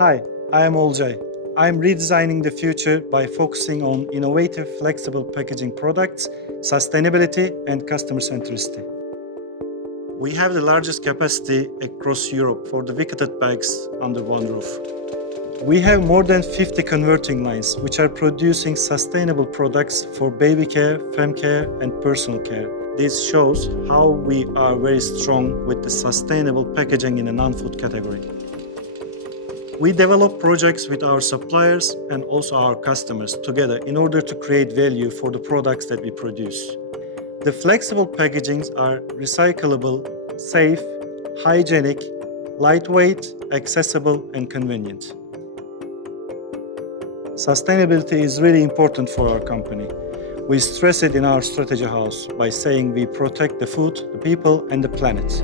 Hi, I am Olcay. I am redesigning the future by focusing on innovative, flexible packaging products, sustainability, and customer centricity. We have the largest capacity across Europe for the wicketed bags under one roof. We have more than 50 converting lines, which are producing sustainable products for baby care, fem care, and personal care. This shows how we are very strong with the sustainable packaging in a non-food category. We develop projects with our suppliers and also our customers together in order to create value for the products that we produce. The flexible packagings are recyclable, safe, hygienic, lightweight, accessible, and convenient. Sustainability is really important for our company. We stress it in our strategy house by saying we protect the food, the people, and the planet.